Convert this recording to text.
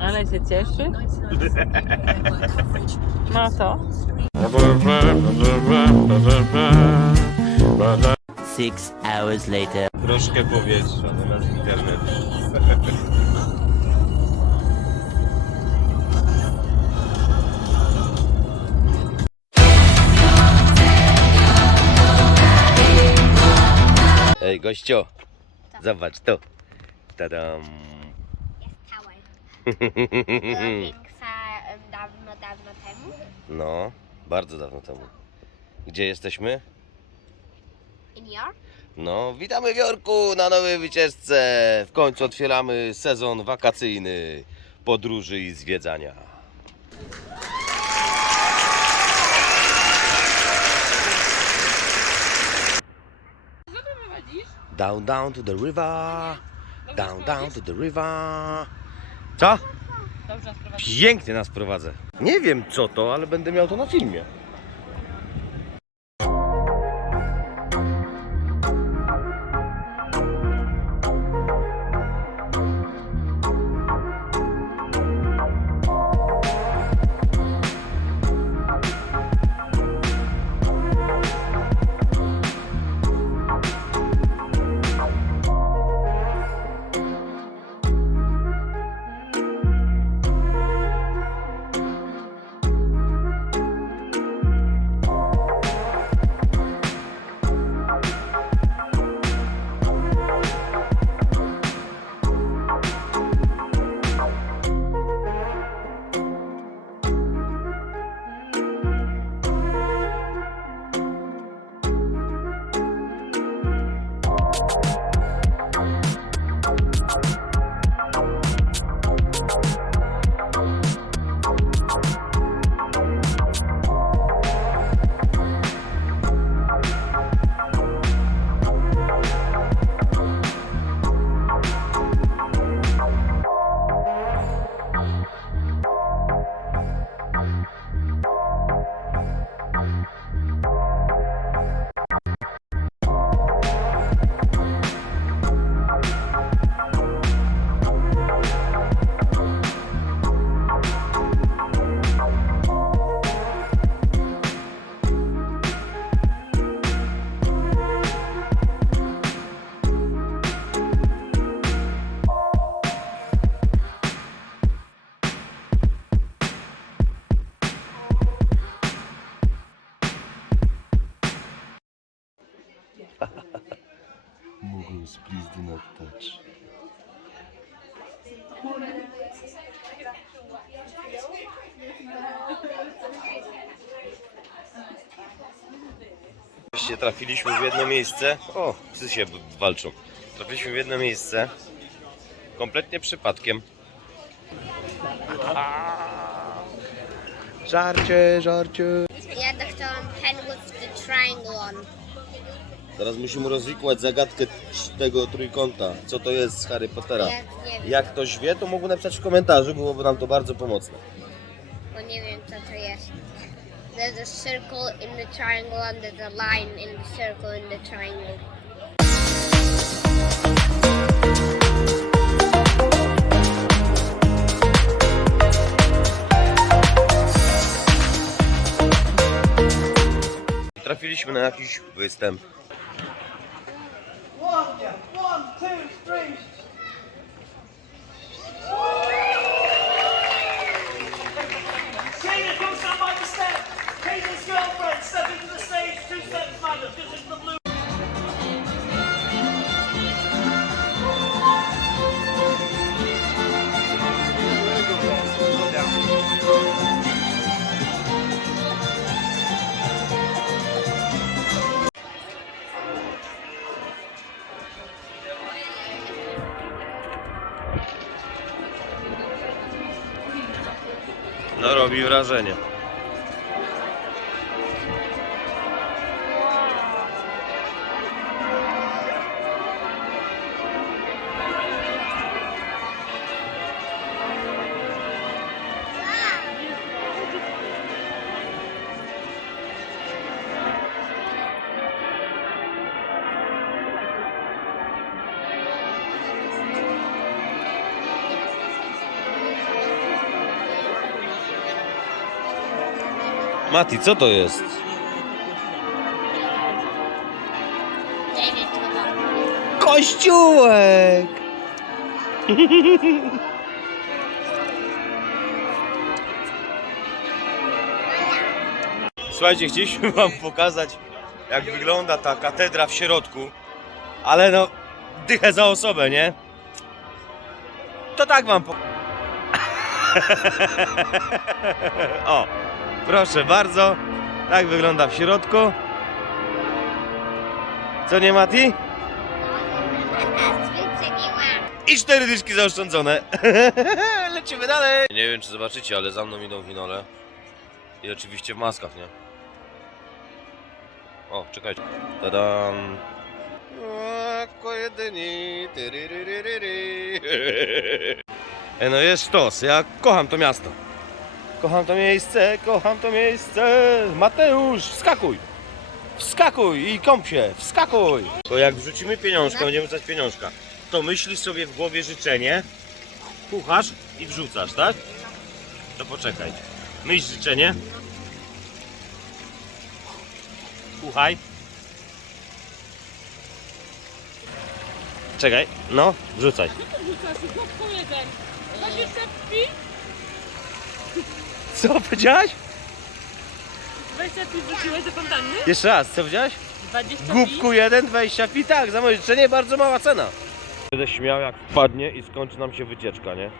Ale się cieszy. No to. Six hours later. Troszkę powietrza na nasz internet. Ej, gościu, zobacz to. Tadam. Tower. Większa dawno, dawno temu. No, bardzo dawno temu. Gdzie jesteśmy? In York? No, witamy w Jorku na nowej wycieczce. W końcu otwieramy sezon wakacyjny podróży i zwiedzania. Down, down to the river. Down, down to the river. Co? Dobrze nas prowadzi. Pięknie nas prowadzę. Nie wiem co to, ale będę miał to na filmie. Touch. Oczywiście trafiliśmy w jedno miejsce. O, psy się walczą. Trafiliśmy w jedno miejsce. Kompletnie przypadkiem. Żarcie, żarcie. Ja dostałam pen with the triangle on. Teraz musimy rozwikłać zagadkę tego trójkąta. Co to jest z Harry Pottera? Ja nie wiem, Jak ktoś wie, to mógł napisać w komentarzu, byłoby nam to bardzo pomocne. bo nie wiem co to jest. There's a circle in the triangle and there's a line in the circle in the triangle. Trafiliśmy na jakiś występ. One, two, No robi wrażenie. Mati, co to jest? Kościółek! Słuchajcie, chcieliśmy wam pokazać, jak wygląda ta katedra w środku, ale no, dychę za osobę, nie? To tak wam po... O, proszę bardzo, tak wygląda w środku. Co nie, Mati? I cztery dyszki zaoszczędzone. Lecimy dalej. Nie wiem, czy zobaczycie, ale za mną idą winole. I oczywiście w maskach, nie? O, czekajcie. Tadam. Jako jedyni. E, no jest sztos. Ja kocham to miasto. Kocham to miejsce, kocham to miejsce. Mateusz, wskakuj. Wskakuj i kąp się, wskakuj. Bo jak wrzucimy pieniążka, będziemy wrzucać pieniążka, to myślisz sobie w głowie życzenie, puchasz i wrzucasz, tak? To poczekaj. Myśl życzenie. Puchaj. Czekaj, no, wrzucaj. Co powiedziałaś? 20 pi wróciłeś do fontanny? Jeszcze raz, co powiedziałaś? 20 pi? Głupku 1, 20 pi, tak, za moje życzenie bardzo mała cena. Będę śmiał jak wpadnie i skończy nam się wycieczka, nie?